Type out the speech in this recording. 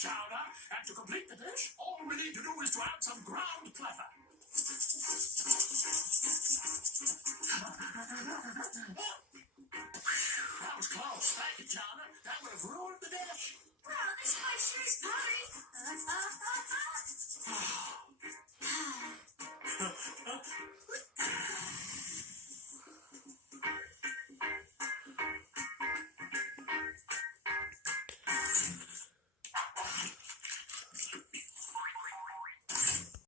chowder, and to complete the dish, all we need to do is to add some ground cleffer. That was close. Thank you, chowder. That would have ruined the dish. Wow, this guy sure is hungry.